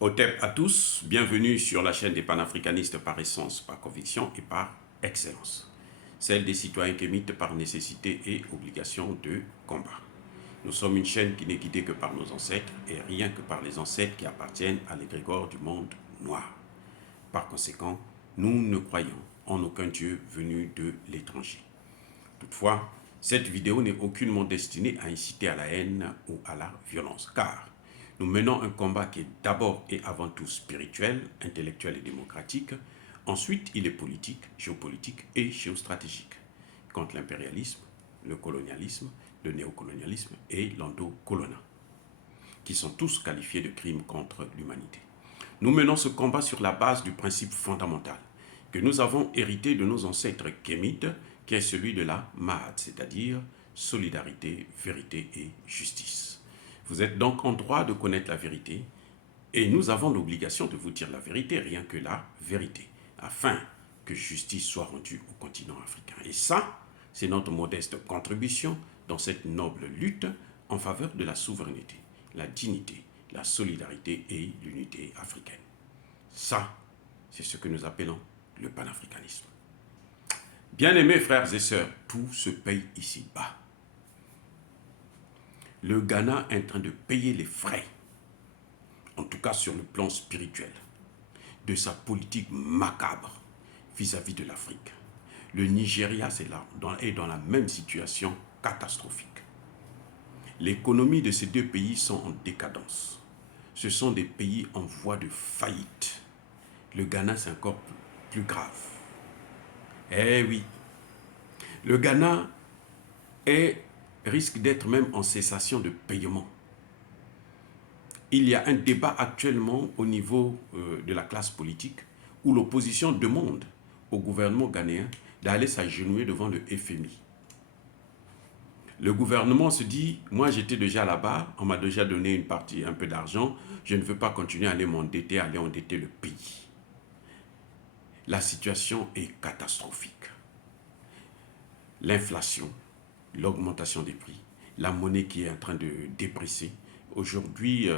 Otep à tous, bienvenue sur la chaîne des panafricanistes par essence, par conviction et par excellence. Celle des citoyens kémites par nécessité et obligation de combat. Nous sommes une chaîne qui n'est guidée que par nos ancêtres et rien que par les ancêtres qui appartiennent à l'égrégore du monde noir. Par conséquent, nous ne croyons en aucun Dieu venu de l'étranger. Toutefois, cette vidéo n'est aucunement destinée à inciter à la haine ou à la violence, car nous menons un combat qui est d'abord et avant tout spirituel, intellectuel et démocratique. Ensuite, il est politique, géopolitique et géostratégique, contre l'impérialisme, le colonialisme, le néocolonialisme et l'endocolonat, qui sont tous qualifiés de crimes contre l'humanité. Nous menons ce combat sur la base du principe fondamental que nous avons hérité de nos ancêtres kémites, qui est celui de la Mahad, c'est-à-dire solidarité, vérité et justice. Vous êtes donc en droit de connaître la vérité, et nous avons l'obligation de vous dire la vérité, rien que la vérité, afin que justice soit rendue au continent africain. Et ça, c'est notre modeste contribution dans cette noble lutte en faveur de la souveraineté, la dignité, la solidarité et l'unité africaine. Ça, c'est ce que nous appelons le panafricanisme. Bien-aimés frères et sœurs, tout se paye ici-bas. Le Ghana est en train de payer les frais, en tout cas sur le plan spirituel, de sa politique macabre vis-à-vis de l'Afrique. Le Nigeria est dans la même situation catastrophique. L'économie de ces deux pays sont en décadence. Ce sont des pays en voie de faillite. Le Ghana, c'est encore plus grave. Eh oui, le Ghana risque d'être même en cessation de paiement. Il y a un débat actuellement au niveau de la classe politique où l'opposition demande au gouvernement ghanéen d'aller s'agenouiller devant le FMI. Le gouvernement se dit, moi j'étais déjà là-bas, on m'a déjà donné une partie, un peu d'argent, je ne veux pas continuer à aller m'endetter, à aller endetter le pays. La situation est catastrophique. L'inflation, l'augmentation des prix, la monnaie qui est en train de déprécier. Aujourd'hui,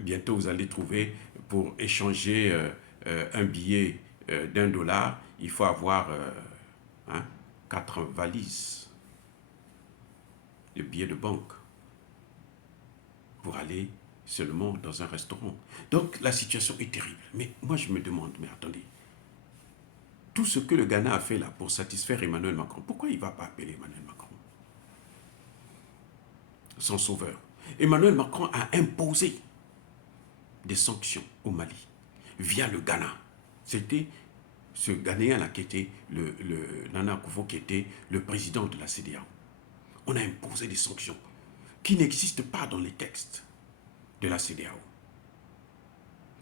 bientôt vous allez trouver, pour échanger un billet d'1 $, il faut avoir 4 valises de billets de banque pour aller seulement dans un restaurant. Donc la situation est terrible. Mais moi je me demande, mais attendez, tout ce que le Ghana a fait là pour satisfaire Emmanuel Macron, pourquoi il ne va pas appeler Emmanuel Macron son sauveur? Emmanuel Macron a imposé des sanctions au Mali via le Ghana. C'était ce Ghanéen-là qui était le Nana Akufo, qui était le président de la CEDEAO. On a imposé des sanctions qui n'existent pas dans les textes de la CEDEAO.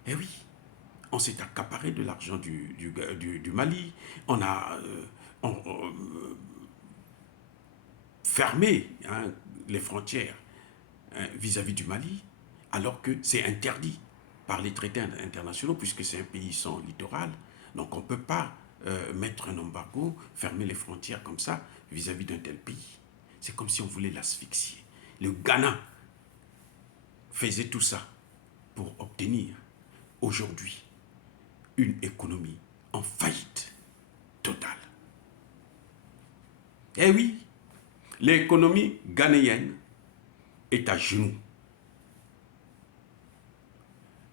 Eh oui, on s'est accaparé de l'argent du Mali, on a fermé les frontières vis-à-vis du Mali, alors que c'est interdit par les traités internationaux, puisque c'est un pays sans littoral. Donc on ne peut pas mettre un embargo, fermer les frontières comme ça vis-à-vis d'un tel pays. C'est comme si on voulait l'asphyxier. Le Ghana faisait tout ça pour obtenir aujourd'hui une économie en faillite totale. Eh oui, l'économie ghanéenne est à genoux.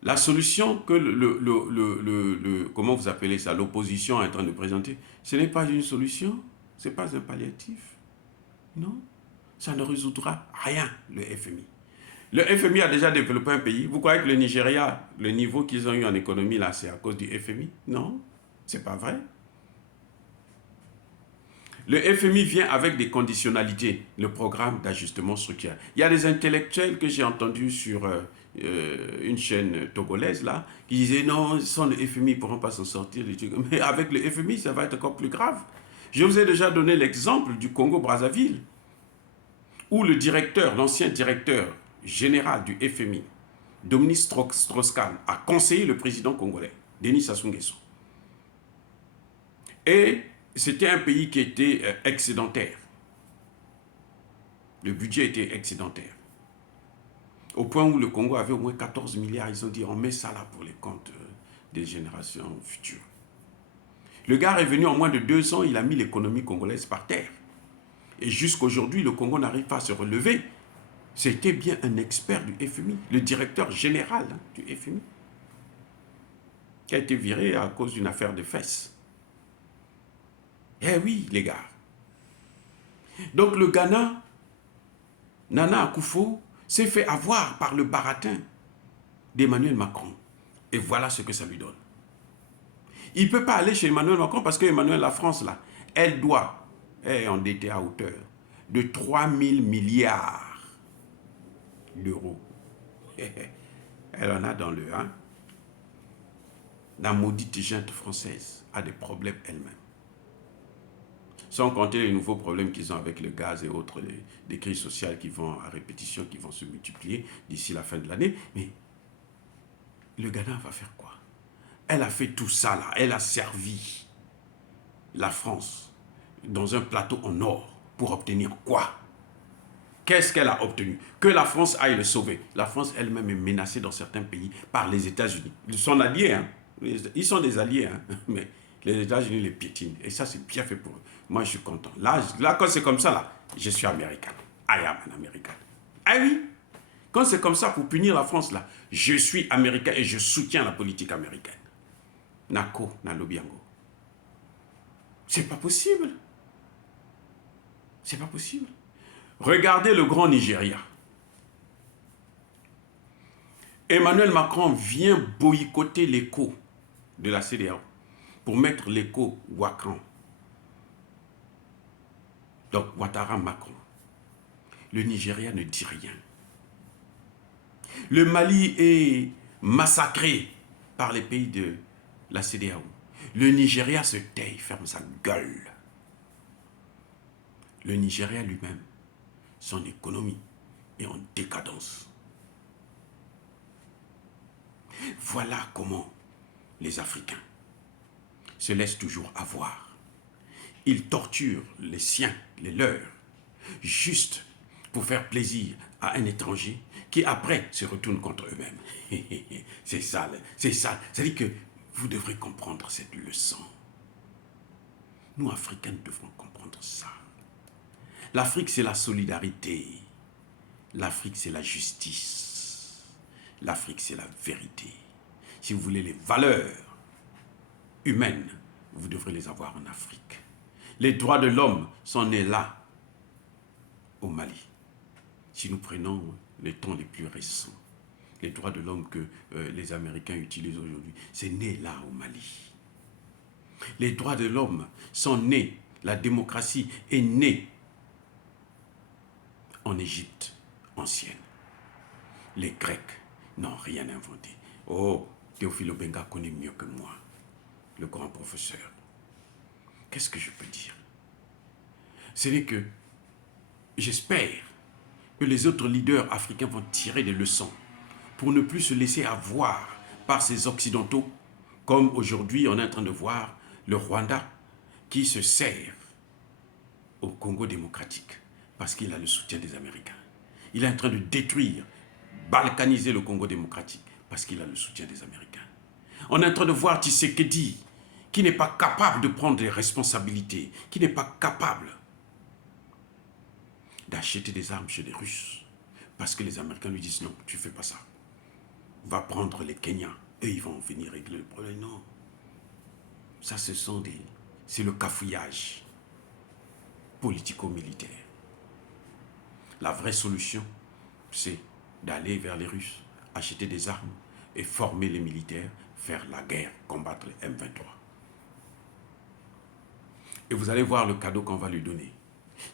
La solution que comment vous appelez ça, l'opposition est en train de présenter, ce n'est pas une solution, ce n'est pas un palliatif. Non, ça ne résoudra rien, le FMI. Le FMI a déjà développé un pays. Vous croyez que le Nigeria, le niveau qu'ils ont eu en économie, là, c'est à cause du FMI? Non, c'est pas vrai. Le FMI vient avec des conditionnalités, le programme d'ajustement structurel. Il y a des intellectuels que j'ai entendus sur une chaîne togolaise, là, qui disaient non, sans le FMI, ils ne pourront pas s'en sortir. Mais avec le FMI, ça va être encore plus grave. Je vous ai déjà donné l'exemple du Congo-Brazzaville, où le directeur, l'ancien directeur général du FMI, Dominique Strauss-Kahn, a conseillé le président congolais, Denis Sassou Nguesso. Et c'était un pays qui était excédentaire. Le budget était excédentaire. Au point où le Congo avait au moins 14 milliards, ils ont dit on met ça là pour les comptes des générations futures. Le gars est venu en moins de 2 ans, il a mis l'économie congolaise par terre. Et jusqu'aujourd'hui, le Congo n'arrive pas à se relever. C'était bien un expert du FMI, le directeur général du FMI, qui a été viré à cause d'une affaire de fesses. Eh oui, les gars. Donc le Ghana, Nana Akufo, s'est fait avoir par le baratin d'Emmanuel Macron. Et voilà ce que ça lui donne. Il ne peut pas aller chez Emmanuel Macron parce que Emmanuel, la France, là, elle doit est endettée à hauteur de 3 000 milliards d'euros. Elle en a dans le 1. La maudite junte française a des problèmes elle-même. Sans compter les nouveaux problèmes qu'ils ont avec le gaz et autres, des crises sociales qui vont à répétition, qui vont se multiplier d'ici la fin de l'année. Mais le Ghana va faire quoi? Elle a fait tout ça là, elle a servi la France dans un plateau en or pour obtenir quoi? Qu'est-ce qu'elle a obtenu? Que la France aille le sauver. La France elle-même est menacée dans certains pays par les États-Unis. Ils sont alliés, hein? Ils sont des alliés, hein? Mais les États-Unis les piétinent. Et ça, c'est bien fait pour eux. Moi, je suis content. Là quand c'est comme ça, là, je suis américain. I am an American. Ah oui? Quand c'est comme ça pour punir la France, là, je suis américain et je soutiens la politique américaine. Nako, Nalobiango. C'est pas possible. C'est pas possible. Regardez le grand Nigeria. Emmanuel Macron vient boycotter l'écho de la CEDEAO pour mettre l'écho Ouattara. Donc Ouattara Macron. Le Nigeria ne dit rien. Le Mali est massacré par les pays de la CEDEAO. Le Nigeria se tait, ferme sa gueule. Le Nigeria lui-même, son économie est en décadence. Voilà comment les Africains se laissent toujours avoir. Ils torturent les siens, les leurs, juste pour faire plaisir à un étranger qui après se retourne contre eux-mêmes. C'est ça, c'est ça. C'est-à-dire que vous devrez comprendre cette leçon. Nous, Africains, nous devrons comprendre ça. L'Afrique, c'est la solidarité. L'Afrique, c'est la justice. L'Afrique, c'est la vérité. Si vous voulez les valeurs humaines, vous devrez les avoir en Afrique. Les droits de l'homme sont nés là, au Mali. Si nous prenons les temps les plus récents, les droits de l'homme que les Américains utilisent aujourd'hui, c'est né là, au Mali. Les droits de l'homme sont nés, la démocratie est née en Égypte ancienne. Les Grecs n'ont rien inventé. Oh, Théophile Obenga connaît mieux que moi, le grand professeur. Qu'est-ce que je peux dire? Ce n'est que j'espère que les autres leaders africains vont tirer des leçons pour ne plus se laisser avoir par ces Occidentaux, comme aujourd'hui on est en train de voir le Rwanda qui se sert au Congo démocratique parce qu'il a le soutien des Américains. Il est en train de détruire, balkaniser le Congo démocratique parce qu'il a le soutien des Américains. On est en train de voir Tshisekedi qui n'est pas capable de prendre des responsabilités, qui n'est pas capable d'acheter des armes chez les Russes parce que les Américains lui disent non, tu ne fais pas ça. Va prendre les Kenyans et ils vont venir régler le problème. Non. Ça, c'est le cafouillage politico-militaire. La vraie solution, c'est d'aller vers les Russes, acheter des armes et former les militaires, faire la guerre, combattre les M23. Et vous allez voir le cadeau qu'on va lui donner.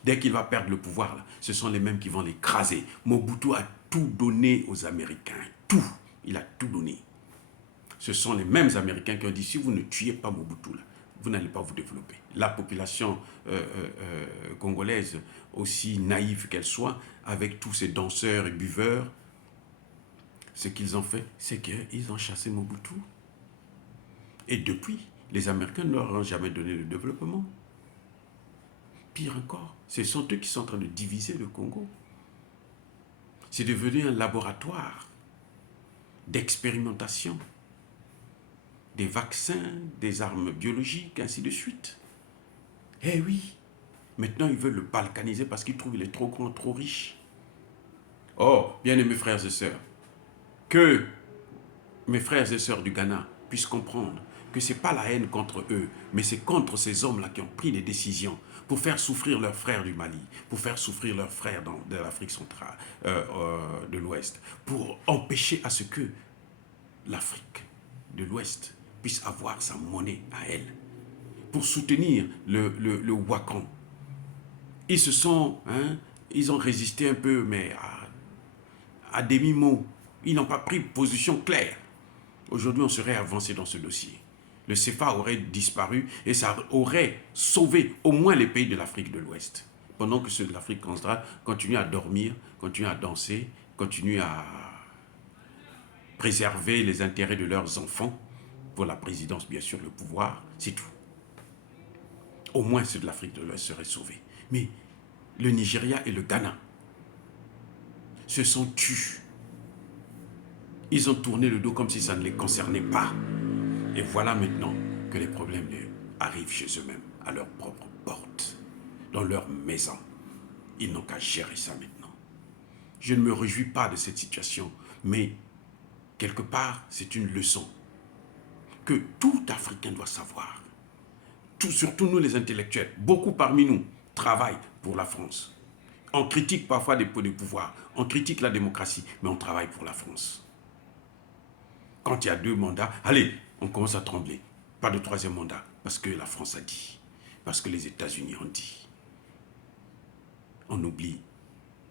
Dès qu'il va perdre le pouvoir, là, ce sont les mêmes qui vont l'écraser. Mobutu a tout donné aux Américains. Tout. Il a tout donné. Ce sont les mêmes Américains qui ont dit, si vous ne tuez pas Mobutu, là, vous n'allez pas vous développer. La population congolaise, aussi naïve qu'elle soit, avec tous ces danseurs et buveurs, ce qu'ils ont fait, c'est qu'ils ont chassé Mobutu. Et depuis, les Américains ne leur ont jamais donné le développement. Pire encore, ce sont eux qui sont en train de diviser le Congo. C'est devenu un laboratoire d'expérimentation des vaccins, des armes biologiques, ainsi de suite. Eh oui, maintenant ils veulent le balkaniser parce qu'ils trouvent qu'il est trop grand, trop riche. Oh, bien-aimés frères et sœurs, que mes frères et sœurs du Ghana puissent comprendre que ce n'est pas la haine contre eux, mais c'est contre ces hommes-là qui ont pris des décisions pour faire souffrir leurs frères du Mali, pour faire souffrir leurs frères de l'Afrique centrale, de l'Ouest, pour empêcher à ce que l'Afrique de l'Ouest puisse avoir sa monnaie à elle, pour soutenir le Wakan. Ils se sont, ils ont résisté un peu, mais à demi-mot. Ils n'ont pas pris position claire. Aujourd'hui, on serait avancé dans ce dossier. Le CFA aurait disparu et ça aurait sauvé au moins les pays de l'Afrique de l'Ouest. Pendant que ceux de l'Afrique centrale continuent à dormir, continuent à danser, continuent à préserver les intérêts de leurs enfants, pour la présidence, bien sûr, le pouvoir, c'est tout. Au moins ceux de l'Afrique de l'Ouest seraient sauvés. Mais le Nigeria et le Ghana se sont tus. Ils ont tourné le dos comme si ça ne les concernait pas. Et voilà maintenant que les problèmes arrivent chez eux-mêmes, à leur propre porte, dans leur maison. Ils n'ont qu'à gérer ça maintenant. Je ne me réjouis pas de cette situation, mais quelque part, c'est une leçon que tout Africain doit savoir. Surtout nous les intellectuels, beaucoup parmi nous travaillent pour la France. On critique parfois des pouvoirs, on critique la démocratie, mais on travaille pour la France. Quand il y a 2 mandats, allez, on commence à trembler. Pas de 3e mandat, parce que la France a dit, parce que les États-Unis ont dit. On oublie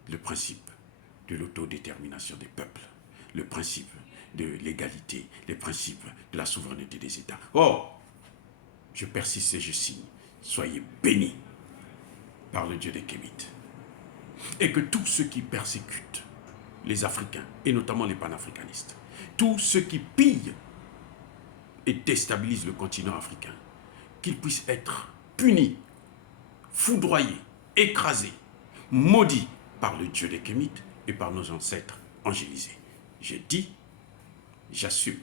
le principe de l'autodétermination des peuples, le principe de l'égalité, les principes de la souveraineté des États. Oh, je persiste et je signe. Soyez bénis par le Dieu des Kémites. Et que tous ceux qui persécutent les Africains, et notamment les panafricanistes, tous ceux qui pillent et déstabilisent le continent africain, qu'ils puissent être punis, foudroyés, écrasés, maudits par le Dieu des Kémites et par nos ancêtres angélisés. J'ai dit, j'assume.